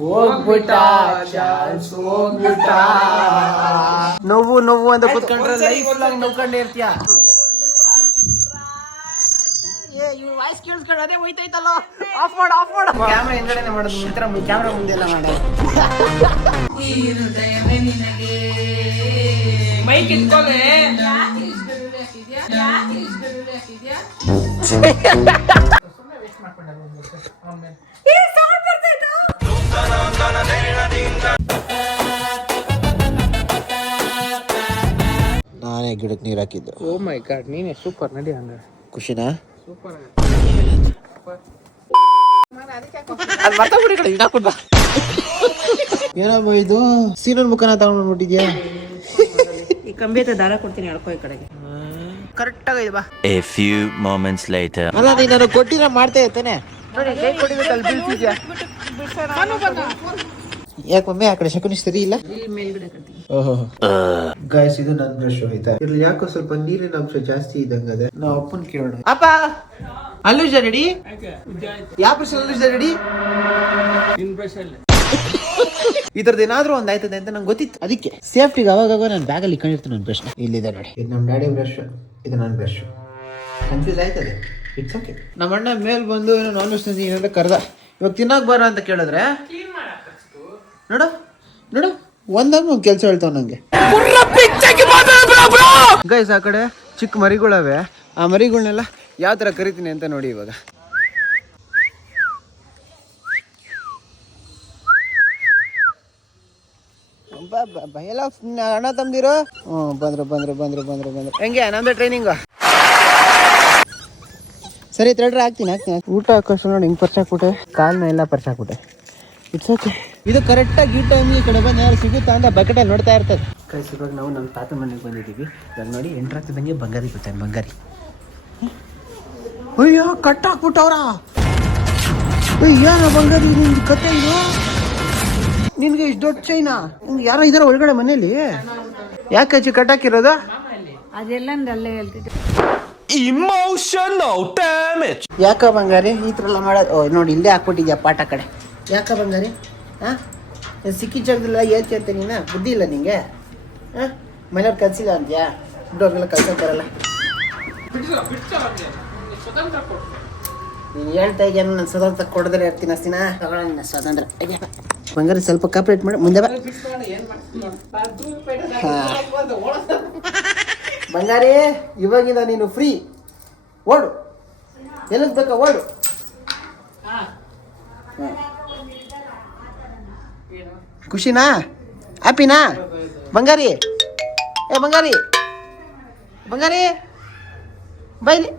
ಹೋಗ್ಬಿಟ್ಟ ಚಾನ್ಸ್ ಹೋಗ್ಬಿಟ್ಟ. ನೋವು ಅಂತ ಕೂತ್ಕೊಂಡ್ರೆ ಲೈಫ್ ಲಾಂಗ್ ನೋಡ್ಕೊಂಡೇ ಇರ್ತೀಯ. ಇವ್ರ ವಾಯ್ಸ್ ಕೇಳಿಸ್ಕೊಂಡು ಅದೇ ಹೋಯ್ತೈತಲ್ಲ. ಆಫ್ ಮಾಡು ಕ್ಯಾಮ್ರಾ ಹಿಂದ್ಗಡೆನೆ ಮಾಡೋದು, ಈ ತರ ಕ್ಯಾಮ್ರಾ ಮುಂದೆ ಎಲ್ಲ ಮಾಡೋದು. ಮೈಕ್ ಇಟ್ಕೊಳ್ಳೆ. ನಾನೇ ಗಿಡಕ್ಕೆ ನೀರು ಹಾಕಿದ್ದು. ಓ ಮೈ ಗಾಡ್, ನೀನೆ ಸೂಪರ್. ನಡಿ ಹಂಗ. ಖುಷಿನಾ? ಸೂಪರ್. ಏನಪ್ಪ ಇದು ಸೀನನ್ ಮುಖನ ತಗೊಂಡ್ಬಿಟ್ಟಿದ್ಯಾ? ಈ ಕಂಬಿ ಹತ್ರ ದಾರ ಕೊಡ್ತೀನಿ, ಎಳ್ಕೊ ಈ ಕಡೆಗೆ. ಕರೆಕ್ಟ್ ಆಗಿದೆ ಬಾ. A few moments later. ಅಲ್ಲ ನೀನು ನನಗೆ ಕೊಟ್ಟಿದ್ರೆ ಮಾಡ್ತಾ ಇರ್ತಾನೆ. ನೋಡಿ ಕೈ ಕೊಡಿಬೇಕಲ್ಲ, ಬೀಳ್ತಿದ್ಯಾ? ಯಾಕೆ ಮಮ್ಮಿ ಆ ಕಡೆ ಶಕುನಿ ಸರಿ ಇಲ್ಲ? ಓಹೋ ಗಾಯ್ಸ್, ಇದು ನನ್ನ ಬ್ರಷ್ ಆಯ್ತಾ? ಇದ್ರಲ್ಲಿ ಯಾಕೋ ಸ್ವಲ್ಪ ನೀರಿನ ಅಂಶ ಜಾಸ್ತಿ ಇದ್ದಂಗದೆ. ನಾವು ಅಪ್ಪನ್ ಕೇಳೋಣ. ಅಪ್ಪ ಅಲ್ಲೂಜ ರೆಡಿ? ಯಾವ ಬ್ರಷ್ ಅಲ್ಲೂಜ ರೆಡಿ? ಈ ತರದ್ ಏನಾದ್ರೂ ಒಂದ್ ಆಯ್ತದೆ ಅಂತ ನಂಗೆ ಗೊತ್ತಿತ್ತು. ಅದಕ್ಕೆ ಸೇಫ್ಟಿಗೆ ಅವಾಗ ನಾನು ಬ್ಯಾಗ್ ಅಲ್ಲಿ ಇಟ್ಕೊಂಡಿರ್ತೀನಿ ನನ್ನ ಬ್ರಷ್. ಇಲ್ಲಿದೆ ನೋಡಿ, ಇದು ನಮ್ಮ ಡ್ಯಾಡಿ ಬ್ರಷ್, ಇದು ನನ್ನ ಬ್ರಷ್. ಕನ್ಫ್ಯೂಸ್ ಆಯ್ತದೆ, ಇಟ್ಸ್ ಓಕೆ. ನಮ್ಮ ಅಣ್ಣ ಮೇಲ್ ಬಂದು ಏನೋ ನಾನ್ ವೆಜ್ ತಿಂದು ಏನಾದ್ರೆ ಕರ್ದ. ಇವಾಗ ತಿನ್ನಕ್ ಬರ ಅಂತ ಕೇಳಿದ್ರೆ ನೋಡು ಒಂದೊಂದು ಕೆಲಸ ಹೇಳ್ತಾವ ನಂಗೆ. ಗೈಸ್ ಆ ಕಡೆ ಚಿಕ್ಕ ಮರಿಗಳವೆ, ಆ ಮರಿಗಳನ್ನೆಲ್ಲ ಯಾವ ತರ ಕರಿತೀನಿ ಅಂತ ನೋಡಿ. ಇವಾಗ ಎಲ್ಲ ಅಣ್ಣ ತಮ್ದಿರೋ ಬಂದ್ರು. ಹೆಂಗೆ ನಮ್ದು ಟ್ರೈನಿಂಗ್ ಸರಿ ತಡ್ರಿ, ಹಾಕ್ತೀನಿ. ಊಟ ಹಾಕೋಷ್ಟು ನೋಡಿ ಹಿಂಗೆ ಪರ್ಚಾಕ್ಬಿಟ್ಟೆ, ಕಾಲ್ನ ಎಲ್ಲ ಪರ್ಚಾಕ್ಬಿಟ್ಟೆ. It's okay. ಇದು ಕರೆಕ್ಟಾಗಿ ಈ ಟೈಮಿಗೆ ಈ ಕಡೆ ಬಂದು ಯಾರು ಸಿಗುತ್ತಾ ಅಂತ ಬಕೆಟಲ್ಲಿ ನೋಡ್ತಾ ಇರ್ತದೆ. ಕೈಸ್ ಇವಾಗ ನಾವು ನಮ್ಮ ತಾತ ಮನೆಗೆ ಬಂದಿದ್ದೀವಿ. ಇವಾಗ ನೋಡಿ ಎಂಟ್ರಾಗ್ತಿದ್ದಂಗೆ ಬಂಗಾರಿ ಬರ್ತಾನೆ. ಬಂಗಾರಿ ಅಯ್ಯೋ ಕಟ್ ಹಾಕ್ಬಿಟ್ಟವ್ರ. ಏನೋ ಬಂಗಾರಿ ನಿಮ್ದು ಕತೆ ಇದು? ನಿನ್ಗೆ ಇಷ್ಟು ದೊಡ್ಡ ಚೈನಾ? ಯಾರೋ ಇದಾರ ಒಳಗಡೆ ಮನೇಲಿ? ಯಾಕೆ ಅಜ್ಜಿ ಕಟ್ ಹಾಕಿರೋದು? ಅದೆಲ್ಲ ಅಲ್ಲೇ ಹೇಳ್ತಿದ್ದೆ. Emotional damage. ಯಾಕ ಬಂಗಾರಿ ಈ ಥರ ಎಲ್ಲ ಮಾಡೋದು? ಓ ನೋಡಿ ಇಲ್ಲೇ ಹಾಕ್ಬಿಟ್ಟಿದ್ಯಾ ಪಾಠ ಕಡೆ. ಯಾಕ ಬಂಗಾರಿ? ಹಾಂ ಸಿಕ್ಕಿ ಜಾಗದಲ್ಲ ಹೇಳ್ತಿ ಅಂತ ನೀನು? ಬುದ್ಧಿ ಇಲ್ಲ ನಿಂಗೆ? ಹಾಂ ಮನೆಯವ್ರು ಕಲ್ಸಿಲ್ಲ ಅಂತ್ಯಾ? ಬಿಟ್ಟವ್ರಿಗೆಲ್ಲ ಕಲ್ಸೋಕೆ ಬರಲ್ಲ. ನೀನು ಹೇಳ್ತಾ ಇದೆಯಾ ನಾನು ಸ್ವತಂತ್ರ ಕೊಡದ್ರೆ ಇರ್ತೀನಿ ಅಸ್ತಿನ? ತಗೊಳ ನಿನ್ನ ಸ್ವತಂತ್ರ. ಬಂಗಾರಿ ಸ್ವಲ್ಪ ಕಾಪ್ರೇಟ್ ಮಾಡಿ ಮುಂದೆ ಬಾ. ಬಂಗಾರಿ ಇವಾಗಿಂದ ನೀನು ಫ್ರೀ. ಓಡು, ಎಲ್ಲಿಗೆ ಬೇಕಾ ಓಡು. ಖುಷಿನಾ? ಹ್ಯಾಪಿನಾ? ಬಂಗಾರಿ ಬಂಗಾರಿ ಬೈಲಿ.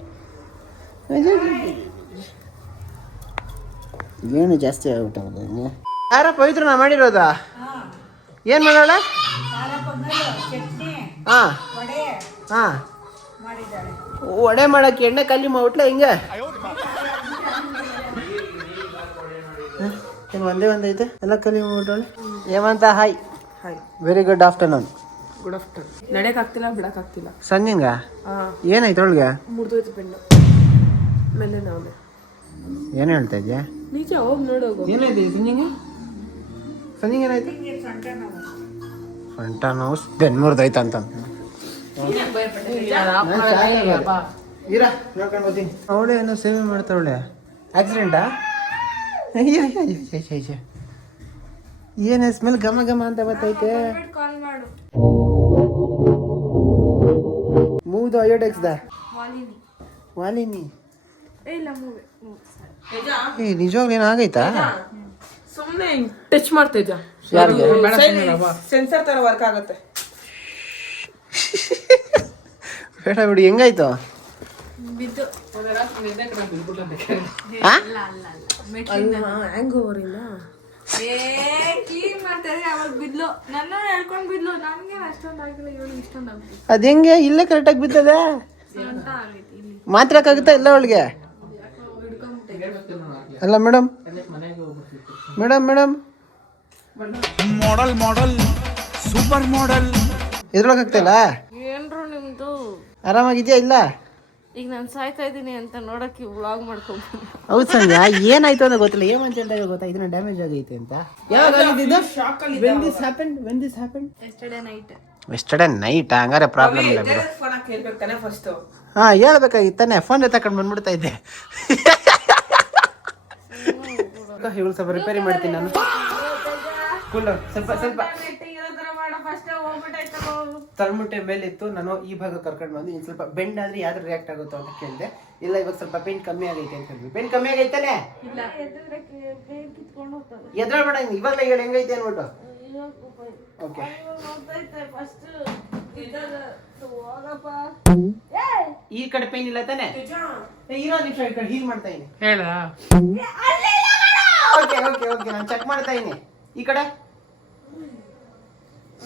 ಏನು ಜಾಸ್ತಿ ಆಗ್ಬಿಟ್ಟ. ಯಾರ ಪವಿತ್ರನ ಮಾಡಿರೋದ? ಏನು ಮಾಡೋಣ? ಹಾಂ ವಡೆ ಮಾಡಕ್ಕೆ ಎಣ್ಣೆ ಖಾಲಿ ಮಾಡ್ಬಿಟ್ಲ ಹಿಂಗೆ? ಏನು ಒಂದೇ ಐತೆ ಎಲ್ಲ ಖಾಲಿ ಮಾಡ್ಬಿಟ್ಟವಳೆ. ಏಮಂತ hi very good afternoon. Good afternoon. ನಡೆಯಕ್ ಆಗ್ತಿಲ್ಲ, ಬಿಡಕ್ ಆಗ್ತಿಲ್ಲ. ಸಂಜಿಂಗ ಏನಾಯ್ತು ಒಳಗೆ? ಮುರಿದೋಯ್ತು ಬೆಂಡು ಮೇಲೆ. ನಾವೇ ಏನು ಹೇಳ್ತಾ ಇದ್ಯಾ? ನಿಜ, ಹೋಗಿ ನೋಡೋಗು. ಏನಾಯ್ತು ಸಂಜಿಂಗ್ ಏನಾಯ್ತು? ಸೊಂಟ ನೋವು ಬೆನ್ನು ಮುರಿದೋಯ್ತು ಅಂತ. ಅವಳೆ ಏನೋ ಸೇವೆ ಮಾಡ್ತಾವಳೆ. ಆಕ್ಸಿಡೆಂಟಾ? ಏನೇ ಸ್ಮೆಲ್ ಘಮ ಅಂತ ಬರ್ತೈತೆ. ಮೂದು ಅಯೋಡೆಕ್ಸ್ದ ವಾಲಿನಿ. ನಿಜವಾಗ್ಲೂ ಏನಾಗೈತಾ? ಸುಮ್ಮನೆ ಟಚ್ ಮಾಡ್ತಾ ಇದ್ದ. ಸೆನ್ಸರ್ ತರ ವರ್ಕ್ ಆಗುತ್ತೆ. ಬೇಡ ಬಿಡಿ. ಹೆಂಗಾಯ್ತು? ಬಿದ್ದು ಹ್ಯಾಂಗ್ ಓವರ್ ಇಲ್ಲ. ಕ್ಲೀನ್ ಮಾಡ್ತಾರೆ ಅವಾಗ ಬಿದ್ಲು. ನನ್ನ ಹೇಳ್ಕೊಂಡ್ ಬಿದ್ಲು. ನನ್ಗೆ ಅಷ್ಟೊಂದು ಆಗಿಲ್ಲ, ಇವಳಿಗೆ ಇಷ್ಟೊಂದು ಆಗ್ಬಿಟ್ಟು. ಅದ್ ಹೆಂಗೆ ಇಲ್ಲೇ ಕರೆಕ್ಟಾಗಿ ಬಿದ್ದದೆ? ಮಾತ್ರಕ್ಕಾಗುತ್ತಾ ಇಲ್ಲ ಅವಳಿಗೆ? ಅಲ್ಲ ಮೇಡಮ್ ಮಾಡೆಲ್ ಸೂಪರ್ ಮಾಡೆಲ್ ಇದ್ರೊಳಗೆ ಆಗ್ತಾ ಇಲ್ಲ? ಏನ್ರು ನಿಮ್ದು? ಆರಾಮಾಗಿದ್ಯಾ? ಇಲ್ಲ ಈಗ ನಾನು ಸಾಯ್ತಾ ಇದ್ದೀನಿ ಅಂತ ನೋಡಕ್ಕೆ ವ್ಲಾಗ್ ಮಾಡ್ಕೊಂಡು ಹೌದು ಸಂಜೆ ಏನಾಯ್ತು ಅಂತ ಗೊತ್ತಿಲ್ಲ ಏಮಂತ ಹೇಳಿದಾಗ ಗೊತ್ತಾ ಇದನ್ನ ಡ್ಯಾಮೇಜ್ ಆಗೈತೆ ಅಂತ. When this happen yesterday night ಹಂಗಾರೆ ಪ್ರಾಬ್ಲಮ್ ಇಲ್ಲ ಬಿಡು. ಹಾ ಹೇಳ್ಬೇಕಾಗಿತ್ತು ತಾನೆ, ಫೋನ್ ತಗೊಂಡು ಬಂದ್ಬಿಡ್ತಾ ಇದ್ದೆ. ಇವ್ಳು ಸ್ವಲ್ಪ ರಿಪೇರಿ ಮಾಡ್ತೀನಿ ನಾನು. ಸ್ವಲ್ಪ ತಳ್ಮುಟ್ಟೆ ಮೇಲಿತ್ತು, ನಾನು ಈ ಭಾಗ ಕರ್ಕೊಂಡು ಬಂದು ಇನ್ನು ಸ್ವಲ್ಪ ಬೆಂಡ್ ಆದ್ರೆ ಯಾವ್ದು ರಿಯಾಕ್ಟ್ ಆಗುತ್ತೋ ಅಂತ ಕೇಳಿದೆ. ಇಲ್ಲ ಇವಾಗ ಸ್ವಲ್ಪ ಪೇಂಟ್ ಕಮ್ಮಿ ಆಗೈತೆ ಅಂತ ಹೇಳಿದ್ವಿ. ಪೇಂಟ್ ಕಮ್ಮಿ ಆಗೈತಾನೆ ಎದ್ರಬೇಡ, ಇವಾಗಲೇ ಹೇಳಿ ಹೆಂಗೈತೆ ಅನ್ಬಿಟ್ಟು. ಓಕೆ ಈ ಕಡೆ ಪೇನ್ ಇಲ್ಲ ತಾನೆ, ಇರೋ ನಿಮಿಷ ಈ ಕಡೆ ಹೀಲ್ ಮಾಡ್ತಾ ಇದೀನಿ. ಹೇಳ ಓಕೆ ಓಕೆ ಓಕೆ ನಾನು ಚೆಕ್ ಮಾಡ್ತಾ ಇದೀನಿ. ಈ ಕಡೆ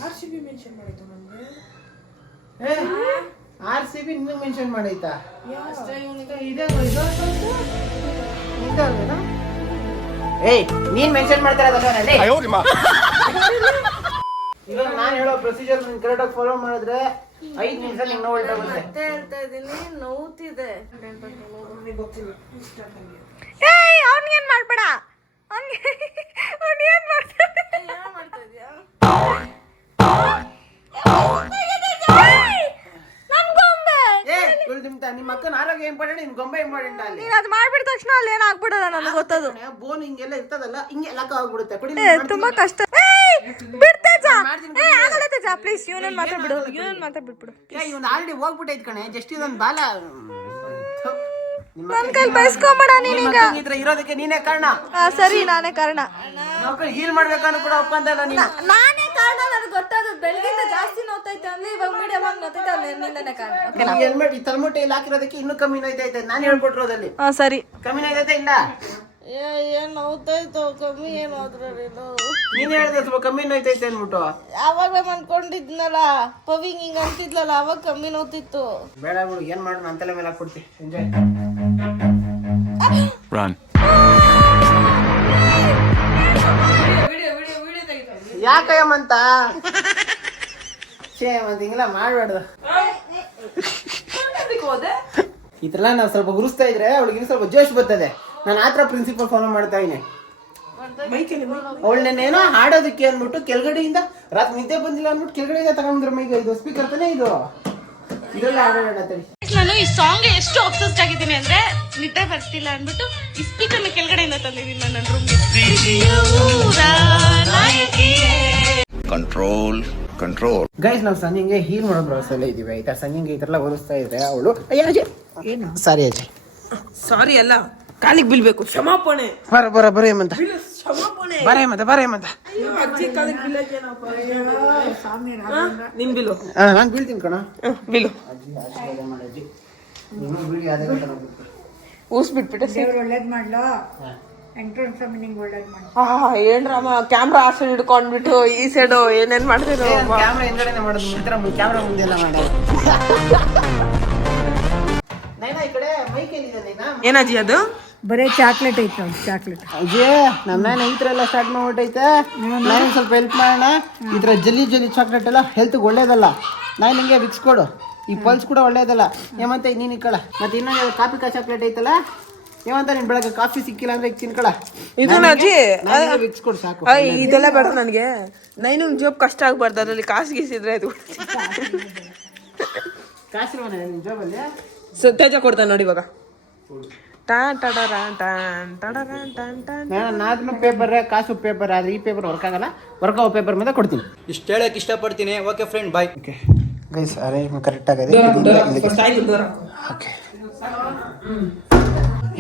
RCB ಮೆನ್ಷನ್ ಮಾಡೈತಾ ನನಗೆ. RCB ಇನ್ನೂ ಮೆನ್ಷನ್ ಮಾಡೈತಾ? ಏಯ್ ನೀನ್ ಮೆನ್ಷನ್ ಮಾಡ್ತಾ ಇರೋದಲ್ಲ. ಇವಾಗ ನಾನು ಹೇಳೋ ಪ್ರೊಸೀಜರ್ ನೀನು ಕರೆಕ್ಟಾಗಿ ಫಾಲೋ ಮಾಡಿದ್ರೆ 5 ನಿಮಿಷ ನಿನ್ನ ಹೊರಟಾಗುತ್ತೆ. ಮತ್ತೆ ಹೇಳ್ತಾ ಇದ್ದೀನಿ, ನೋವ್ತಿದೆ. ಅವ್ನಿಗೇನ್ ಮಾಡ್ಬೇಡ, ಅವ್ನಿಗೇನ್ ಮಾಡ್ತಾ ಇದೀಯಾ? ನಿಮ್ಮ ಅಕ್ಕನ ಆರೋಗ್ಯ ಇಂಪಾರ್ಟೆಂಟ್, ನಿಮ್ ಗೊಂಬೆ ಇಂಪಾರ್ಟೆಂಟ್. ಅಲ್ಲಿ ನೀನ್ ಅದ್ ಮಾಡ್ಬಿಡ ತಕ್ಷಣ ಅಲ್ಲಿ ಏನಾಗ್ಬಿಡೋದ ನನಗೆ ಗೊತ್ತದು. ಬೋನ್ ಹಿಂಗೆಲ್ಲ ಇರ್ತದಲ್ಲ, ಹಿಂಗೆ ಲಕ್ಕ ಆಗ್ಬಿಡುತ್ತೆ. ಕೊಡಿ ತುಂಬಾ ಕಷ್ಟ. ಬಿಡ್ತೇಜ ಆಗಲ್ಲ ತೇಜ, ಪ್ಲೀಸ್ ಇವನನ್ನ ಮಾತ್ರ ಬಿಡು, ಇವನನ್ನ ಮಾತ್ರ ಬಿಟ್ಬಿಡು. ಇವ್ನು ಆಲ್ರೆಡಿ ಹೋಗ್ಬಿಟ್ಟೈತ್ ಕಣೆ, ಜಸ್ಟ್ ಇದೊಂದು ಬಾಲ. ನನ್ ಕೈಲಿ ಬಯಸ್ಕೊಂಬೇಡ ನೀನೀಗ. ಇರೋದಕ್ಕೆ ನೀನೇ ಕಾರಣ. ಸರಿ, ನಾನೇ ಕಾರಣ. ಹೀಲ್ ಮಾಡ್ಬೇಕನ್ನು ಕೂಡ ಒಪ್ಪಂತಲ್ಲ ನೀನು. ನಾನೇ ಕಾರಣ, ನನಗೆ ಗೊತ್ತಾದ. ಬೆಳಗಿಂದ ಜಾಸ್ತಿ ನೋತೈತೆ ಅಂದ್ರೆ ಇವಾಗ ಮೀಡಿಯಂ ಆಗಿ ನೋತೈತೆ, ನಿಂದನೇ ಕಾರಣ. ಹೆಲ್ಮೆಟ್ ಈ ತಲೆಮುಟ್ಟೆ ಇಲ್ಲಿ ಹಾಕಿರೋದಕ್ಕೆ ಇನ್ನೂ ಕಮ್ಮಿ ನೋಯ್ತೈತೆ. ನಾನು ಹೇಳ್ಕೊಟ್ಟಿರೋದಲ್ಲಿ ಸರಿ. ಕಮ್ಮಿ ನೋಯ್ತೈತೆ ಇಲ್ಲ? ಏನ್ ನೋವ್ತಾಯ್ತು? ಕಮ್ಮಿ ಏನಾದ್ರೆ ನೀನ್ ಹೇಳಿದೆ ಸ್ವಲ್ಪ ಕಮ್ಮಿ ನೋಯ್ತೈತೆ ಅನ್ಬಿಟ್ಟು. ಅವಾಗ್ಲೇ ಅನ್ಕೊಂಡಿದ್ನಲ್ಲ, ಪವಿಂಗ್ ಹಿಂಗ್ ಅಂತಿದ್ಲಲ್ಲ, ಅವಾಗ ಕಮ್ಮಿ ನೋವ್ತಿತ್ತು. ಬೇಡ ಬಿಡು, ಏನ್ ಮಾಡೋಣ, ನನ್ನ ತಲೆ ಮೇಲೆ ಹಾಕ್ಬಿಡ್ತಿ. ಎಂಜಾಯ್. Run. ಯಾಕಯ್ಯಮ್ಮಂತ ಹೇಮಂತ ಹಿಂಗೆಲ್ಲ ಮಾಡ್ಬಾರ್ದು. ಈ ತರ ನಾವು ಸ್ವಲ್ಪ ಗುರುಸ್ತಾ ಇದ್ರೆ ಅವಳಿಗೆ ಇನ್ನು ಸ್ವಲ್ಪ ಜೋಶ್ ಬರ್ತದೆ. ನಾನು ಆತರ ಪ್ರಿನ್ಸಿಪಲ್ ಫಾಲೋ ಮಾಡ್ತಾ ಇದೀನಿ. ಅವಳನ್ನೇನೋ ಹಾಡೋದಕ್ಕೆ ಅಂದ್ಬಿಟ್ಟು ಕೆಳಗಡೆಯಿಂದ ರಾತ್ರಿ ನಿದ್ದೆ ಬಂದಿಲ್ಲ ಅಂದ್ಬಿಟ್ಟು ಕೆಳಗಡೆಯಿಂದ ತಗೊಂಡ್ರೆ ಮೈಗೆ ಇದು ಸ್ಪೀಕರ್ ತಾನೇ ಇದು, ಇದೆಲ್ಲ ಹಾಡೋಣ ತಡಿ. ನಾನು ಈ ಸಾಂಗ್ ಎಷ್ಟು ಅಬ್ಸೆಸ್ಡ್ ಆಗಿದ್ದೀನಿ ಅಂದ್ರೆ ನಿದ್ದೆ ಬರ್ತಿಲ್ಲ ಅಂದ್ಬಿಟ್ಟು ಈ ಸ್ಪೀಕರ್ನ ಕೆಳಗಡೆಯಿಂದ ತಂದಿದ್ದೀನಿ ನನ್ನ ರೂಮ್ಗೆ. Control. ಗೈಸ್ ನಾವು ಸಂಜೆಗೆ ಹೀಲ್ ಮಾಡೋ ಪ್ರವಾಸದಲ್ಲೇ ಇದೀವಿ ಆಯ್ತಾ. ಸಂಜೆಗೆ ಈ ತರ ಎಲ್ಲ ಓದಿಸ್ತಾ ಇದ್ರೆ ಅವಳು ಏನು ಸಾರಿ ಅಜಯ್, ಸಾರಿ ಅಲ್ಲ, ಕಾಲಿಗೆ ಬೀಳ್ಬೇಕು, ಕ್ಷಮಾಪಣೆ. ಬರ ಹೇಮಂತ, ಬರ ಹೇಮಂತ. ಅಜ್ಜಿ ಕಾಲಿಗೆ ಬೀಳಕ್ಕೆ ನಿನ್ ಬಿಲು. ನಾನು ಬೀಳ್ತೀನಿ ಕಣ. ಬಿಲು ಅಜ್ಜಿ ಆಶೀರ್ವಾದ ಮಾಡಜ್ಜಿ. ನಿಮ್ಮ ಬೀಳಿ ಅದೇ ಗೊತ್ತಾಗುತ್ತೆ. ಊಸ್ಬಿಟ್ಬಿಟ್ಟೆ. ಒಳ್ಳೇದ್ ಮಾಡ್ಲೋ, ವೆಂಕಟೇಶ್ವರ ಸ್ವಾಮಿ ನಿಂಗೆ ಒಳ್ಳೇದ್ ಮಾಡು. ಏನ್ರಮ್ಮ ಕ್ಯಾಮ್ರಾ ಆ ಸೈಡ್ ಇಟ್ಕೊಂಡ್ಬಿಟ್ಟು ಈ ಸೈಡು ಏನೇನ್ ಮಾಡ್ತಿರೋ. ಕ್ಯಾಮ್ರಾ ಹಿಂದ್ಗಡೆನೆ ಮಾಡೋದು, ಈ ತರ ಕ್ಯಾಮ್ರಾ ಮುಂದೆ ಎಲ್ಲ ಮಾಡೋದು. ನೈನಾ ಈ ಕಡೆ ಮೈಕ್ ಏನಿದೆ ನೈನಾ? ಏನಜ್ಜಿ ಅದು? ಬರೇ ಚಾಕ್ಲೇಟ್ ಐತೆ, ಚಾಕ್ಲೇಟ್. ಅಜ್ಜಿ ನಮ್ಮ ಈ ತರ ಎಲ್ಲ ಸ್ಟಾರ್ಟ್ ಮಾಡ್ಬಿಟ್ಟೈತೆ. ನಾನು ಸ್ವಲ್ಪ ಹೆಲ್ಪ್ ಮಾಡೋಣ. ಈ ತರ ಜಲ್ಲಿ ಚಾಕ್ಲೇಟ್ ಎಲ್ಲ ಹೆಲ್ತ್ಗೆ ಒಳ್ಳೇದಲ್ಲ. ನಾನು ನಿಂಗೆ ವಿಕ್ಸ್ ಕೊಡು. ಈ ಪಲ್ಸ್ ಕೂಡ ಒಳ್ಳೇದಲ್ಲ. ಏಮಂತ ನೀನು ಇಕ್ಕಳ. ಮತ್ತೆ ಇನ್ನೊಂದು ಕಾಫಿ ಚಾಕ್ಲೇಟ್ ಐತಲ್ಲ, ಏಮಂತ ನೀನ್ ಬೆಳಗ್ಗೆ ಕಾಫಿ ಸಿಕ್ಕಿಲ್ಲ ಅಂದ್ರೆ ತಿನ್ಕಳ. ಇದು ಅಜ್ಜಿ ವಿಕ್ಸ್ ಕೊಡು ಸಾಕು. ಇದೆಲ್ಲ ಬೇಡ ನನಗೆ. ನೈನು ಜೋಬ್ ಕಷ್ಟ ಆಗ್ಬಾರ್ದು, ಅದ್ರಲ್ಲಿ ಕಾಸು ಗೀಸಿದ್ರೆ ಅದು ಕಾಸಿಲ್ವನ ನಿನ್ ಜೋಬಲ್ಲಿ? ತೇಜ ಕೊಡ್ತಾನೆ ನೋಡಿ ಇವಾಗ. ನಾದ್ನು ಪೇಪರ್ ಕಾಸು ಪೇಪರ್ ಆದ್ರೆ ಈ ಪೇಪರ್ ವರ್ಕ್ ಆಗಲ್ಲ. ವರ್ಕ್ ಆಗೋ ಪೇಪರ್ ಮೇಲೆ ಕೊಡ್ತೀನಿ. ಇಷ್ಟು ಹೇಳಕ್ ಇಷ್ಟಪಡ್ತೀನಿ. ಓಕೆ ಫ್ರೆಂಡ್, ಬಾಯ್. ಓಕೆ ಗೈಸ್, ಅರೇಂಜ್ಮೆಂಟ್ ಕರೆಕ್ಟ್ ಆಗಿದೆ. ಓಕೆ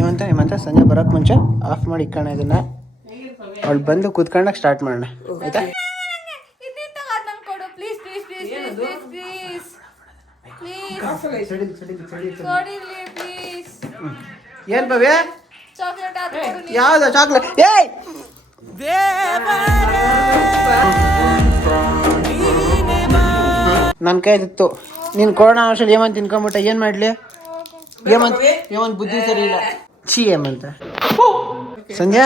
ಇವಂತ ಸಂಜೆ ಬರೋಕ್ ಮುಂಚೆ ಆಫ್ ಮಾಡಿ ಇಕ್ಕೋಣ ಇದನ್ನ. ಅವಳು ಬಂದು ಕೂತ್ಕೊಂಡಾಗ ಸ್ಟಾರ್ಟ್ ಮಾಡೋಣ ಆಯ್ತಾ? ಏನ್ ಭವ್ಯ? ಯಾವ್ದ ಚಾಕ್ಲೇಟ್? ಏಯ್ ನನ್ನ ಕೈದಿತ್ತು. ನೀನ್ ಕೊರೋನಾ ಔಷಧ ಏಮಂತ ತಿನ್ಕೊಂಬಿಟ್ಟ. ಏನ್ ಮಾಡ್ಲಿ? ಏಮಂತ ಬುದ್ಧಿ ಸರಿ ಇಲ್ಲ. ಛೀ ಏಮಂತ. ಸಂಧ್ಯಾ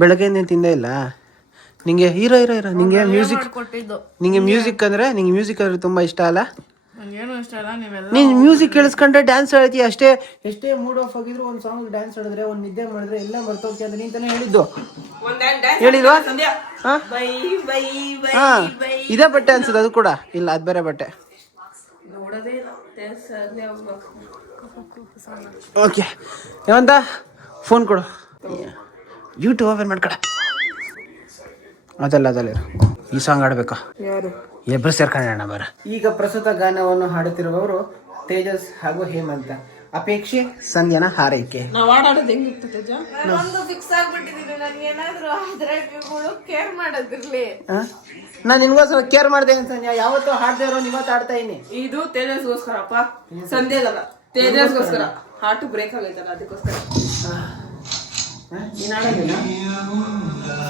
ಬೆಳಗ್ಗೆ ನೀನ್ ತಿಂದೇ ಇಲ್ಲ. ನಿಂಗೆ ಹೀರೋ ನಿಂಗೆ ಮ್ಯೂಸಿಕ್ ಅಂದ್ರೆ ತುಂಬಾ ಇಷ್ಟ ಅಲ್ಲ? ನಂಗೇನು ಇಷ್ಟ ಇಲ್ಲ ನೀವೆಲ್ಲ ನೀನ್ ಮ್ಯೂಸಿಕ್ ಕೇಳಿಸ್ಕೊಂಡ್ರೆ ಡ್ಯಾನ್ಸ್ ಹೇಳ್ತೀಯ ಅಷ್ಟೇ. ಎಷ್ಟೇ ಮೂಡ್ ಆಫ್ ಆಗಿದ್ರು ಒಂದು ಸಾಂಗ್ ಡ್ಯಾನ್ಸ್ ಹೇಳಿದ್ರೆ ಒಂದು ನಿದ್ದೆ ಮಾಡಿದ್ರೆ ಎಲ್ಲ ಬರ್ತೋಕೆ ಅಂತ ನೀನ್ ತಾನೇ ಹೇಳಿದ್ದು. ಹೇಳಿಲ್ವಾ? ಹಾ? ಹಾ ಇದೇ ಬಟ್ಟೆ ಅನ್ಸುತ್ತೆ ಅದು ಕೂಡ. ಇಲ್ಲ ಅದು ಬೇರೆ ಬಟ್ಟೆ. ಓಕೆ ಯಾವಂತ ಫೋನ್ ಕೊಡು, ಯೂಟ್ಯೂಬ್ ಓಪನ್ ಮಾಡ್ಕೊಳ. ಅದಲ್ಲ ಈ ಸಾಂಗ್ ಆಡ್ಬೇಕಾ? ಇಬ್ಬರು ಸೇರ್ಕೊಂಡ ಬರ. ಈಗ ಪ್ರಸ್ತುತ ಗಾನವನ್ನು ಹಾಡುತ್ತಿರುವವರು ತೇಜಸ್ ಹಾಗೂ ಹೇಮಂತ. ಅಪೇಕ್ಷೆ ಸಂಧ್ಯಾನ ಹಾರೈಕೆ. ಒಂದು ಫಿಕ್ಸ್ ಆಗ್ಬಿಟ್ಟಿದ್ದೀನಿ. ನನ್ಗೆ ಏನಾದ್ರು ಆದ್ರೆ ಇವ್ಗಳು ಕೇರ್ ಮಾಡೋದಿರ್ಲಿ. ನಾನು ನಿನ್ಗೋಸ್ಕರ ಕೇರ್ ಮಾಡ್ದೆ ಸಂಧ್ಯಾ. ಯಾವತ್ತೂ ಹಾಡ್ದೇ ಇರೋ ಇವತ್ತು ಆಡ್ತಾ ಇದೀನಿ. ಇದು ತೇಜಸ್ಗೋಸ್ಕರಪ್ಪ, ಸಂಧ್ಯಗಲ್ಲ, ತೇಜಸ್ಗೋಸ್ಕರ. ಹಾರ್ಟ್ ಬ್ರೇಕ್ ಆಗೈತಲ್ಲ ಅದಕ್ಕೋಸ್ಕರ. ನೀನ್ ಆಡೋದಿಲ್ಲ?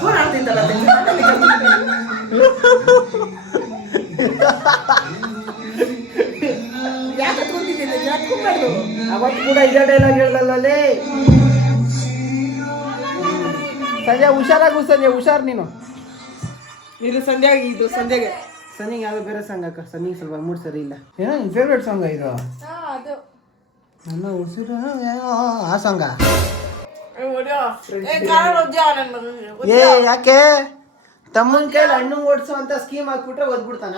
ಫೋನ್ ಆಡ್ತಿದ್ದಲ್ಲ ಯಾಕೆ ಕೂತಿದ್ದೀನಿ? ಯಾಕೂಬಾರ್ದು. ಅವತ್ತು ಕೂಡ ಇದೇ ಡೈಲಾಗ್ ಹೇಳ್ದಲ್ಲೇ. ಸಂಜೆ ಹುಷಾರಾಗು ಸಂಜೆ, ಹುಷಾರ್ ನೀನು. ಇದು ಸಂಧ್ಯಗೆ ಸನ್ನಿಗೆ ಯಾವ್ದೋ ಬೇರೆ ಸಾಂಗ್ ಅಕ್ಕ. ಸನ್ನಿಗೆ ಸ್ವಲ್ಪ ಮೂಡ್ ಸರಿ ಇಲ್ಲ. ಏನೋ ನಿನ್ ಫೇವ್ರೇಟ್ ಸಾಂಗ್ ಇದು? ಅದು ನನ್ನ ಉಸಿರು ಆ ಸಾಂಗ. ಏ ಯಾಕೆ ತಮ್ಮನ ಕೈಲಿ ಹಣ್ಣು ಓಡಿಸೋ ಅಂತ ಸ್ಕೀಮ್ ಹಾಕ್ಬಿಟ್ರೆ ಓದ್ಬಿಡ್ತಾನ.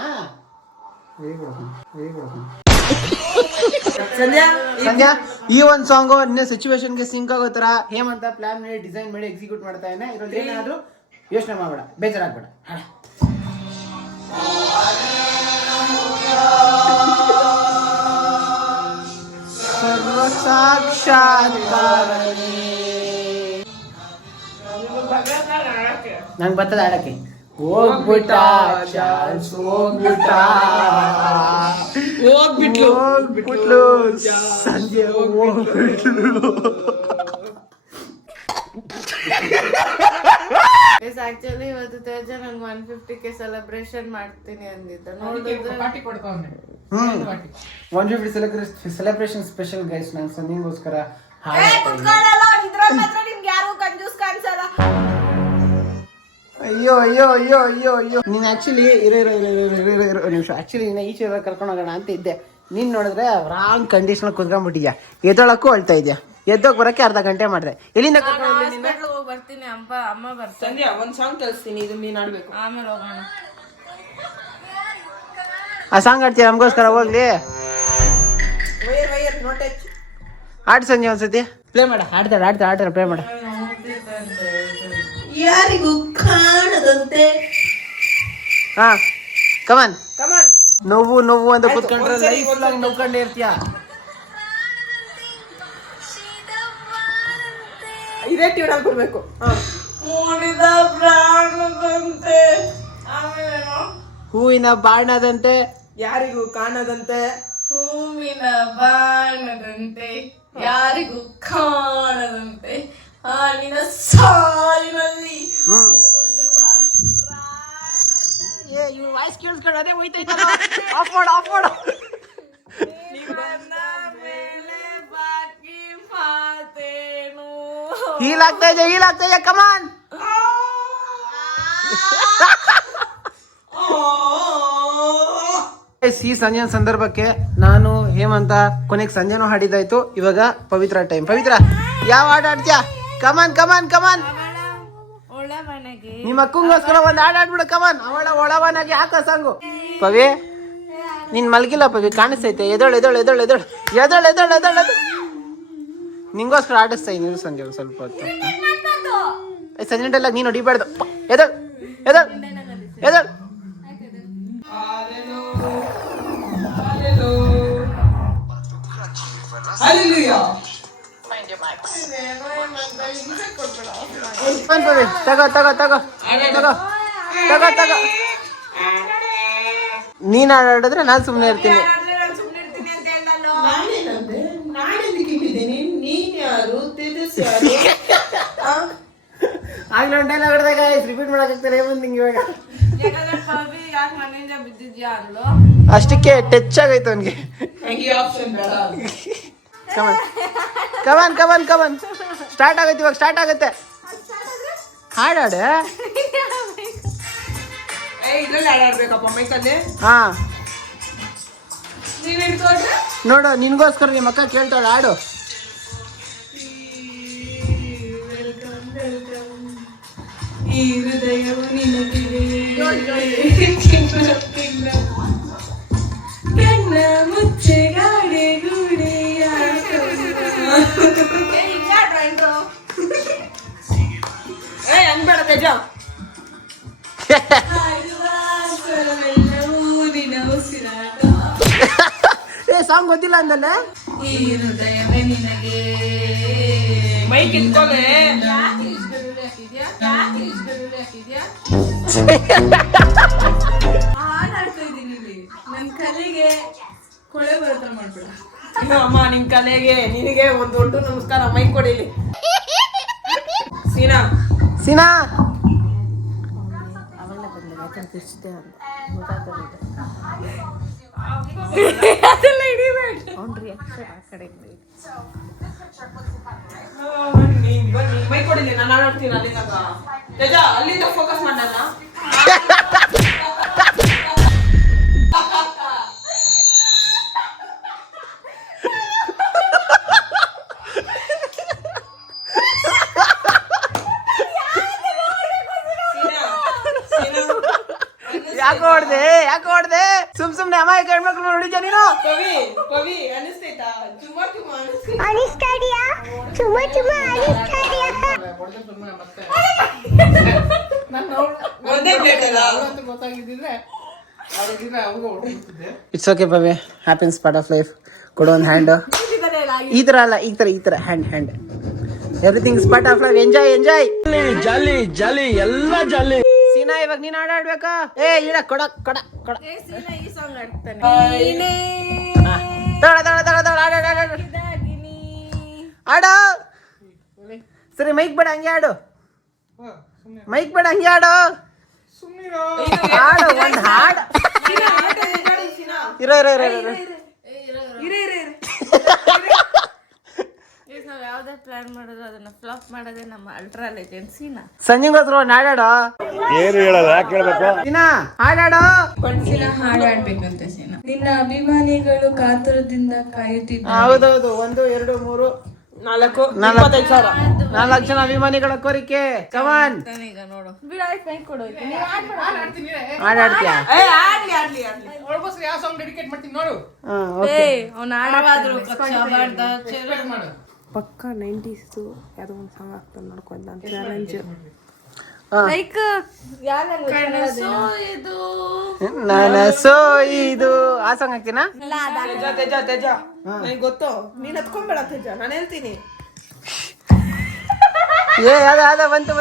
ಸಂಧ್ಯಾ ಈ ಒಂದ್ ಸಾಂಗು ನಿನ್ನೆ ಸಿಚುವೇಶನ್ಗೆ ಸಿಂಕ್ ಆಗೋ ತರ ಹೇಮಂತ ಪ್ಲಾನ್ ಮಾಡಿ ಡಿಸೈನ್ ಮಾಡಿ ಎಕ್ಸಿಕ್ಯೂಟ್ ಮಾಡ್ತಾ ಇದ್ದಾನೆ. ಇದ್ರಲ್ಲಿ ಏನಾದ್ರು ಯೋಚನೆ ಮಾಡಬೇಡ, ಬೇಜಾರಾಗ್ಬೇಡ. ನಂಗೆ ಬರ್ತದ ಆಡಕ್ಕೆ. ಹೋಗ್ಬಿಟ್ಟ ಚಾನ್ಸ್, ಹೋಗ್ಬಿಟ್ಲು ಸಂಜೆ ಹೋಗ್ಬಿಟ್ಲು. ಆಕ್ಚುಲಿ ಇವತ್ತು ತೇಜ ನಂಗೆ 150K ಸೆಲೆಬ್ರೇಷನ್ ಮಾಡ್ತೀನಿ ಅಂದಿದ್ದ. ನೋಡಿದ್ರೆ 150 ಸೆಲೆಬ್ರೇಷನ್ ಸ್ಪೆಷಲ್ ಗೈಸ್. ನಾನು ಸಂಧಿಗೋಸ್ಕರ ಅಯ್ಯೋ ಅಯ್ಯೋ ಅಯ್ಯೋ ಅಯ್ಯೋ ಅಯ್ಯೋ. ನೀನ್ ಆಕ್ಚುಲಿ ಇರೋ ನಿಮಿಷ. ಆಕ್ಚುಲಿ ನೀನು ಈಚೆ ಕರ್ಕೊಂಡು ಹೋಗೋಣ ಅಂತ ಇದ್ದೆ. ನೀನ್ ನೋಡಿದ್ರೆ ರಾಂಗ್ ಕಂಡೀಷನ್ ಕುತ್ಕೊಂಡ್ಬಿಟ್ಟಿದ್ಯಾ. ಎದ್ದೊಳಕ್ಕೂ ಅಳ್ತಾ ಇದ್ಯಾ. ಎದ್ದೋಗ್ ಬರಕ್ಕೆ ಅರ್ಧ ಗಂಟೆ ಮಾಡಿದೆ. ಎಲ್ಲಿಂದ ಬರ್ತೀನಿ ಅಮ್ಮ ಬರ್ತೀನಿ. ಸಂಧ್ಯಾ ಒಂದ್ ಸಾಂಗ್ ಕಳಿಸ್ತೀನಿ, ಇದು ನೀನ್ ಆಡ್ಬೇಕು. ಆಮೇಲೆ ಹೋಗೋಣ. ಆ ಸಾಂಗ್ ಆಡ್ತೀಯ ನಮಗೋಸ್ಕರ? ಹೋಗ್ಲಿ ಆಡ್ ಸಂಜೆ ಒಂದ್ಸತಿ ಪ್ಲೇ ಮಾಡ. ಆಡ್ತಾರೆ ಪ್ಲೇ ಮಾಡ. ಯಾರಿಗೂ ಕಾಣದಂತೆ. ಹಾ ಕಮಾನ್ ನೋವು ಅಂತ ಕೂತ್ಕೊಂಡ್ರೆ ಲೈಫ್ ಲಾಂಗ್ ನೋಡ್ಕೊಂಡೇ ಇರ್ತೀಯ. ಇದೇ ಟ್ಯೂನ್ ಆಗ್ಬಿಡ್ಬೇಕು. ಮೂಡಿದ ಪ್ರಾಣದಂತೆ, ಹೂವಿನ ಬಾಣದಂತೆ, ಯಾರಿಗೂ ಕಾಣದಂತೆ. ಹೂವಿನ ಬಾಣದಂತೆ, ಯಾರಿಗೂ ಕಾಣದಂತೆ, ಹಾಲಿನ ಸಾಲಿನಲ್ಲಿ ಮೂಡುವ ಪ್ರಾಣದ ವಾಯ್ಸ್ ಕೇಳಿಸ್ಕೊಂಡು ಅದೇ ಹೋಯ್ತೈತಲ್ಲ. ಆಫ್ ಮಾಡು. ನಿನ್ನ ಮೇಲೆ ಬಾಕಿ ಮಾತೇನು. ಹೀಲ್ ಆಗ್ತಾ ಇದೆ ಕಮಾನ್. ಈ ಸಂಜೆ ಸಂದರ್ಭಕ್ಕೆ ನಾನು ಹೇಮಂತ ಕೊನೆಗೆ ಸಂಜೆನೂ ಹಾಡಿದಾಯ್ತು. ಇವಾಗ ಪವಿತ್ರ ಟೈಮ್. ಪವಿತ್ರ ಯಾವ ಹಾಡು ಆಡ್ತೀಯಾ? ಕಮಾನ್ ಒಳ ಮನೆಗೆ ನಿಮ್ಮ ಅಕ್ಕಂಗೋಸ್ಕರ ಒಂದು ಹಾಡು ಆಡ್ಬಿಡು. ಕಮಾನ್ ಅವಳ ಒಳವನಾಗಿ ಹಾಕೋ ಸಾಂಗು. ಪವಿ ನೀನ್ ಮಲ್ಗಿಲ್ಲ ಪವಿ, ಕಾಣಿಸ್ತೈತೆ. ಎದಳು ನಿಂಗೋಸ್ಕರ ಆಡಿಸ್ತಾ ಇದ್ದೀನಿ ಸಂಜೆ ಸ್ವಲ್ಪ ಹೊತ್ತು. ಸಂಜೆ ಡೈಲಾಗ್ ನೀನು ಹೊಡಿಬಾರ್ದು. ಎದಳು ತಗೋ. ನೀನ್ ಆಡಿದ್ರೆ ನಾನ್ ಸುಮ್ನೆ ಇರ್ತೀನಿ. ಆಗ್ಲೇ ಒಂದು ಡೈಲಾಗ್ ಆಡಿದಾಗ ರಿಪೀಟ್ ಮಾಡಕ್ಕಾಗ್ತಾರೆ ನಿಂಗೆ ಇವಾಗ. ಅಷ್ಟಕ್ಕೆ ಟಚ್ ಆಗೈತೆ ಅವನಿಗೆ. ಕಮನ್ ಸ್ಟಾರ್ಟ್ ಆಗತ್ತೆ. ಹಾಡಾಡೆ ಇದ್ರಲ್ಲಿ ಆಡ್ಬೇಕಪ್ಪ ಮೈಕಲ್ಲಿ. ಹಾ ನೀನ್ ಹಿಡ್ಕೊಂಡ್ರೆ ನೋಡು ನಿನ್ಗೋಸ್ಕರ ನಿಮ್ಮ ಅಕ್ಕ ಕೇಳ್ತಾಳೆ ಆಡು. ಈ ಹೃದಯವು ನಿನಗಿದೆ ಕಣ್ಣ ಮುಚ್ಚೆ ಗಾಡಿ ಗುಡಿಯ ಅನ್ಬೇಡ ತೇಜ ಏ ಸಾಂಗ್ ಗೊತ್ತಿಲ್ಲ ಅಂದಲ್ಲ. ಈ ಹೃದಯವೇ ನಿನಗೆ ಮೈಕ್ ಇಟ್ಕೊಳ್ಳೆ ಹಾಡಾಡ್ತಾ ಇದ್ದೀನಿ ಇಲ್ಲಿ ನನ್ ಕಲೆಗೆ ಕೊಳೆ ಬರತ್ರ ಮಾಡ್ಬೇಡ. ಅಮ್ಮ ನಿನ್ ಕಲೆಗೆ ನಿನಗೆ ಒಂದು ದೊಡ್ಡ ನಮಸ್ಕಾರ. ಮೈಕ್ ಕೊಡಿಲಿ ಸೀನಾ. ಸೀನಾ ಮೈಕ್ ಕೊಡಿಲಿ ನಾನು ಹಾಡಾಡ್ತೀನಿ ಅಲ್ಲಿಂದ. ತೇಜ ಅಲ್ಲಿಂದ ಫೋಕಸ್ ಮಾಡಲ್ಲ. ಯಾಕೆ ಹೊಡ್ದೆ ಸುಮ್ನೆ ಅಮಾಯಕ ಹೆಣ್ಮಕ್ಳು ನೋಡಿದ್ಯಾ ನೀನು? ಪವಿ ಅನಿಸ್ತೈತಾ? ಚುಮ್ಮಾ ಚುಮ್ಮಾ it's okay Pavi, happiness part of life. ಕೊಡು ಒಂದು ಹ್ಯಾಂಡ್. ಈ ತರ ಅಲ್ಲ, ಈ ತರ hand everything is part of life. Enjoy jolly jolly ಎಲ್ಲ ಜಾಲಿ. ಸೀನಾ ಇವಾಗ ನೀನ್ ಆಡ್ಬೇಕಾ? ಏ ಇಡ ಕೊಡ ಈ ಸಾಂಗ್ ಆಡ್ತಾನೆ. ಆಡು. ಸರಿ ಮೈಕ್ ಬೇಡ ಹಂಗೆ ಆಡು. ಆಡು ಒಂದ್ ಹಾಡು. ಇರೋ ನಾವ್ ಯಾವ್ದೇ ಪ್ಲಾನ್ ಮಾಡೋದು ಅದನ್ನ ಫ್ಲಾಪ್ ಮಾಡೋದೇ ನಮ್ಮ ಅಲ್ಟ್ರಾ ಲೆಜೆಂಡ್ ಸೀನಾ. ಸಂಜೆಗೋಸ್ಕರ ಒಂದು ಹಾಡಾಡು. ಏನು ಹೇಳಲ್ಲ, ಯಾಕೆ ಹೇಳ್ಬೇಕು? ಸೀನಾ ಹಾಡಾಡು. ಹಾಡಾಡ್ಬೇಕಂತೆ ಸೀನಾ. ನಿನ್ನ ಅಭಿಮಾನಿಗಳು ಕಾತುರದಿಂದ ಕಾಯುತ್ತಿದ್ದಾರೆ. ಹೌದೌದು. 1 2 3 4 ಜನ ಅಭಿಮಾನಿಗಳ ಕೋರಿಕೆ. ಕಮಾನ್ ಈಗ ನೋಡು ಬಿಡ ಮೈಕ್ ಕೊಡು. ಹಾಡಾಡ್ತೀಯಾ? ಪಕ್ಕ 90s ಯಾವ್ದೋ ಒಂದು ಸಾಂಗ್ ಆಗ್ತಾನೆ ನೋಡ್ಕೊಂಡ ಚಾಲೆಂಜ್ ಲೈಕ್ ನನಸೋ ಇದು ಆ ಸಾಂಗ್ ಹಾಕ್ತೀನಾ? ತೇಜ ನನಗೆ ಗೊತ್ತು, ನೀನ್ ಹತ್ಕೊಂಬೇಡ ತೇಜ, ನಾನು ಹೇಳ್ತೀನಿ. ಏ ಅದ ಬಂತು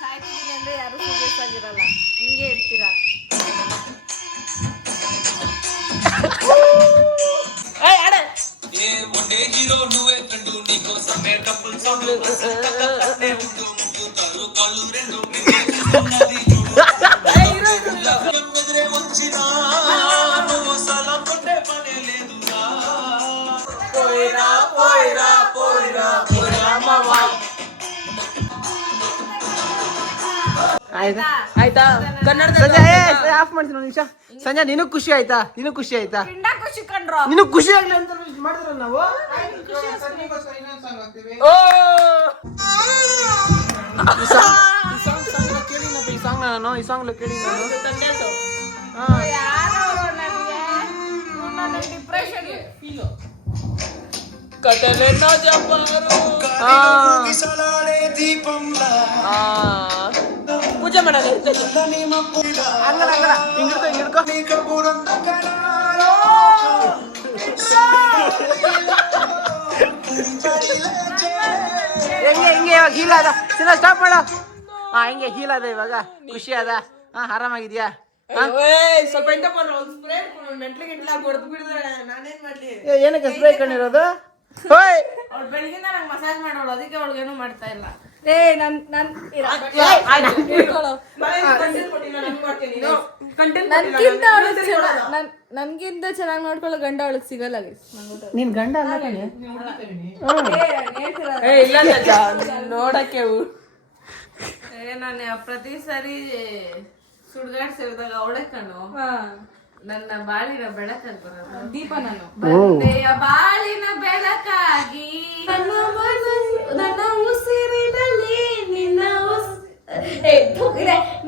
ಸಾಯ್ತಿದ್ದೀನಿ ಅಂದ್ರೆ ಯಾರು ಸೀರಿಯಸ್ ಆಗಿರಲ್ಲ, ಹಿಂಗೆ ಇರ್ತೀರಾ. ಆಯ್ತಾ ಕನ್ನಡ ಆಫ್ ಮಾಡ್ತೀನಿ ಒಂದು ನಿಮಿಷ. ಸಂಜೆ ನಿನಗ್ ಖುಷಿ ಆಯ್ತಾ? ಖುಷಿ ಕಂಡ್ರು ನಿನಗ್ ಖುಷಿ ಆಗ್ಲಿ ಅಂತ ಮಾಡಿದ್ರ ನಾವು. ಈ ಸಾಂಗ್ ಕೇಳಿ ನಾನು ಡಿಪ್ರೆಷನ್ ಪೂಜೆ ಮಾಡೋದು. ಹೆಂಗೆ ಇವಾಗ ಹೀಲ್ ಅದ. ಸ್ಟಾಪ್ ಮಾಡು. ಹಿಂಗೆ ಹೀಲ್ ಅದ ಇವಾಗ. ಖುಷಿ ಅದ. ಆರಾಮಾಗಿದ್ಯಾ? ಸ್ವಲ್ಪ ಸ್ಪ್ರೇ ಮೆಂಟ್ಲಿ ಹೊಡೆದು ಬಿಡಿದ್ರೆ ನಾನೇನ್ ಮಾಡ್ಲಿ? ಏನಕ್ಕೆ ಸ್ಪ್ರೇ ಕಂಡಿರೋದು? ಅವ್ಳು ಬೆಳಗಿಂದ ನಂಗೆ ಮಸಾಜ್ ಮಾಡೋಳು, ಅದಕ್ಕೆ ಅವ್ಳಿಗೇನು ಮಾಡ್ತಾ ಇಲ್ಲ. ನನ್ಗಿಂತ ಚೆನ್ನಾಗಿ ನೋಡ್ಕೊಳ್ಳೋ ಗಂಡ ಅವಳಿಗೆ ಸಿಗಲ್ಲ. ನಿನ್ ಗಂಡ ಅಲ್ಲ ಕಣೆ. ನೋಡಕ್ಕೆ ನಾನು ಪ್ರತಿ ಸರಿ ಸುಡ್ಗಾಡ್ ಸೇರಿದಾಗ ಅವಳೆ ಕಣು ನನ್ನ ಬಾಳಿನ ಬೆಳಕಾಗಿ ಬರೋದು. ದೀಪ ನಾನು ಬಂದೆಯ ಬಾಳಿನ ಬೆಳಕಾಗಿ ನನ್ನ ಉಸಿರಿನಲ್ಲಿ ನಿನ್ನ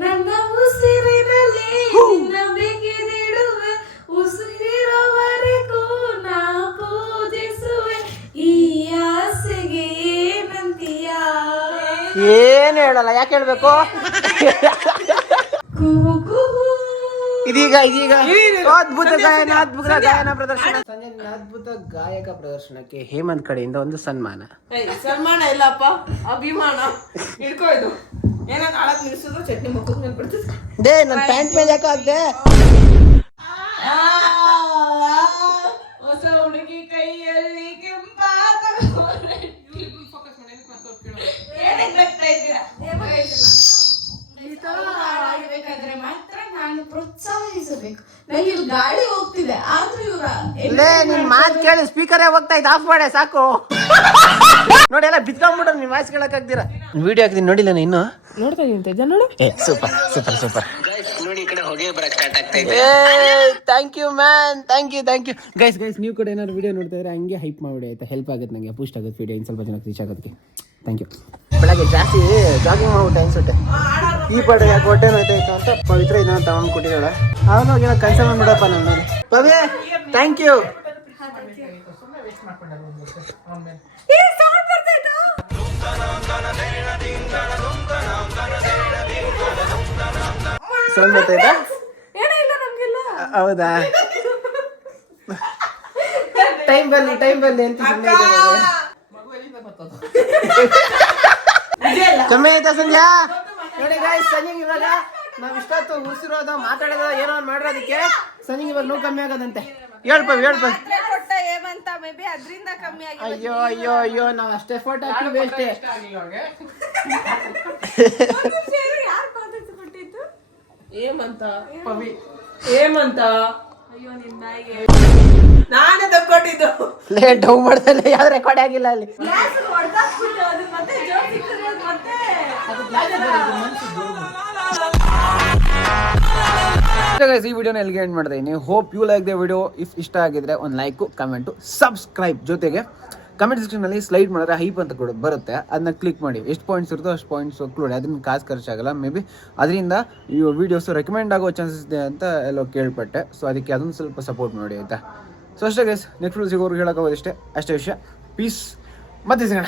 ನನ್ನ ಉಸಿರಿನಲ್ಲಿ ನಿನ್ನ ಬೇಕಿದಿಡುವೆ ಉಸಿರಿರೋವರೆಗೂ ನಾ ಪೂಜಿಸುವೆ ಈ ಆಸೆಗೆ ಏನಂತೀಯ ಏನು ಹೇಳಲ್ಲ, ಯಾಕೆ ಹೇಳ್ಬೇಕು? ಕುಹು ಕುಹು ಇದೀಗ ಅದ್ಭುತ ಗಾಯನ ಪ್ರದರ್ಶನ. ಸಂಜೆ ಅದ್ಭುತ ಗಾಯಕ ಪ್ರದರ್ಶನಕ್ಕೆ ಹೇಮಂತ್ ಕಡೆಯಿಂದ ಒಂದು ಸನ್ಮಾನ. ಸನ್ಮಾನ ಇಲ್ಲಪ್ಪ, ಅಭಿಮಾನ. ಹಿಡ್ಕೋ ಇದು. ಏನೋ ನಾಳಕ್ ನಿಲ್ಸಿದ್ರು ಚಟ್ನಿ ಮುಖದ ಮೇಲೆ ಬಿಡ್ತದೆ. ನನ್ನ ಪ್ಯಾಂಟ್ ಮೇಲೆ ಯಾಕೆ ಹಾಕ್ದೆ? ಹೊಸ ಹುಡುಗಿ ಕೈಯಲ್ಲಿ ಕೆಂಪಾದ ಆಗಬೇಕಾದ್ರೆ ಮಾತ್ರ ನಾನು ಪ್ರೋತ್ಸಾಹಿಸಬೇಕು. ನಂಗೆ ಇಲ್ಲಿ ಗಾಡಿ ಹೋಗ್ತಿದೆ ಆದ್ರೂ ಇವರ ನಿನ್ ಮಾತು ಕೇಳಿ ಸ್ಪೀಕರೇ ಹೋಗ್ತಾ ಇತ್ತು, ಆಫ್ ಮಾಡೆ ಸಾಕು. ನೋಡಿ ಎಲ್ಲ ಬಿತ್ಕೊಂಡ್ಬಿಟ್ರೆ ನಿಮ್ ವಾಯ್ಸ್ ಕೇಳಕ್ ಆಗ್ತೀರಾ. ವಿಡಿಯೋ ಹಾಕ್ತೀನಿ, ನೋಡಿಲ್ಲ ಇನ್ನು? ನೋಡ್ತಾ ಇದೀನಿ ನೋಡು. Super super super. ನೋಡಿ ಈ ಕಡೆ ಹೊಗೆ ಬರಕ್ ಸ್ಟಾರ್ಟ್ ಆಗ್ತಾ ಇದೆ. Thank you man, thank you guys. ನೀವು ಕೂಡ ಏನಾದ್ರು ವಿಡಿಯೋ ನೋಡ್ತಾ ಇದ್ರೆ ಹಂಗೆ ಹೈಪ್ ಮಾಡಿ ಆಯ್ತಾ, ಹೆಲ್ಪ್ ಆಗುತ್ತೆ ನನಗೆ, ಬೂಸ್ಟ್ ಆಗುತ್ತೆ ವಿಡಿಯೋ ಇನ್ನು ಸ್ವಲ್ಪ ಜನಕ್ಕೆ ರೀಚ್ ಆಗೋದಕ್ಕೆ. Thank you. ಬೆಳಗ್ಗೆ ಜಾಸ್ತಿ ಜಾಗಿಂಗ್ ಮಾಡ್ಬಿಟ್ಟೆ ಅನ್ಸುತ್ತೆ. ಈ ಪಾಡ ಯಾಕೆ ಹೊಟ್ಟೆ ನೋಯ್ತಾಯಿತ್ತು ಅಂತ ಪವಿತ್ರ ಇದನ್ನ ತಗೊಂಡು ಕೊಟ್ಟಿದ್ದಾಳೆ. ಅವನು ಏನೋ ಕೆಲಸ ಮಾಡ್ಬಿಡಪ್ಪ ನನ್ನ ಮೇಲೆ. Pavi thank you. ಸೌಂಡ್ ಬರ್ತಾಯ್ತಾ? ಹೌದಾ? ಟೈಮ್ ಬಲ್ಲಿ ಅಂತ ಕಮ್ಮಿ ಆಯ್ತಾ ಸಂಧ್ಯಾ? ನೋಡಿ ಗಾಯ್ಸ್, ಸಂಜೆಗೆ ಇವಾಗ ನಾವ್ ಇಷ್ಟೊತ್ತು ಉಸಿರೋದು ಮಾತಾಡೋದು ಏನೋ ಒಂದು ಮಾಡಿರೋದಕ್ಕೆ ಸಂಜೆಗೆ ಇವಾಗ ನೋವು ಕಮ್ಮಿ ಆಗೋದಂತೆ. ಹೇಳ್ಪ ಅದ್ರಿಂದ ಕಮ್ಮಿ ಆಗಿ. ಅಯ್ಯೋ ನಾವ್ ಅಷ್ಟೇ ಫೋಟೋ ಹಾಕಿ ವೇಸ್ಟ್. ಏಮಂತ ನಾನೇ ತಕ್ಕೊಟ್ಟಿದ್ದು. ಲೇಟ್ ಡೌ ಮಾಡ್ದಲ್ಲ, ಯಾವ್ದು ರೆಕಾರ್ಡ್ ಆಗಿಲ್ಲ ಅಲ್ಲಿ. ಈ ವಿಡಿಯೋನ ಎಲ್ಲಿಗೆ ಎಂಡ್ ಮಾಡ್ತಾ ಇದ್ದೀನಿ. Hope you like the video. If ಇಷ್ಟ ಆಗಿದ್ರೆ ಒಂದು ಲೈಕು, ಕಮೆಂಟು, ಸಬ್ಸ್ಕ್ರೈಬ್. ಜೊತೆಗೆ ಕಮೆಂಟ್ ಸೆಕ್ಷನಲ್ಲಿ ಸ್ಲೈಡ್ ಮಾಡಿದ್ರೆ ಹೈಪ್ ಅಂತ ಕೂಡ ಬರುತ್ತೆ, ಅದನ್ನ ಕ್ಲಿಕ್ ಮಾಡಿ. ಎಷ್ಟು ಪಾಯಿಂಟ್ಸ್ ಇರುತ್ತೋ ಅಷ್ಟು ಪಾಯಿಂಟ್ಸ್ ಕೊಡಿ, ಅದನ್ನ ಕಾಸು ಖರ್ಚಾಗಲ್ಲ. ಮೇ ಬಿ ಅದರಿಂದ ಈ ವಿಡಿಯೋಸು ರೆಕಮೆಂಡ್ ಆಗೋ ಚಾನ್ಸಸ್ ಇದೆ ಅಂತ ಎಲ್ಲೋ ಕೇಳ್ಪಟ್ಟೆ. ಸೊ ಅದಕ್ಕೆ ಅದನ್ನು ಸ್ವಲ್ಪ ಸಪೋರ್ಟ್ ಮಾಡಿ ಆಯಿತಾ. ಸೊ ಅಷ್ಟೇ ಗೈಸ್, ನೆಕ್ಸ್ಟ್ ಸಿಗೋರ್ಗೆ ಹೇಳೋಕ್ಕಾಗೋದಿಷ್ಟೇ, ಅಷ್ಟೇ ವಿಷಯ. ಪೀಸ್, ಮತ್ತೆ ಸಿಗೋಣ.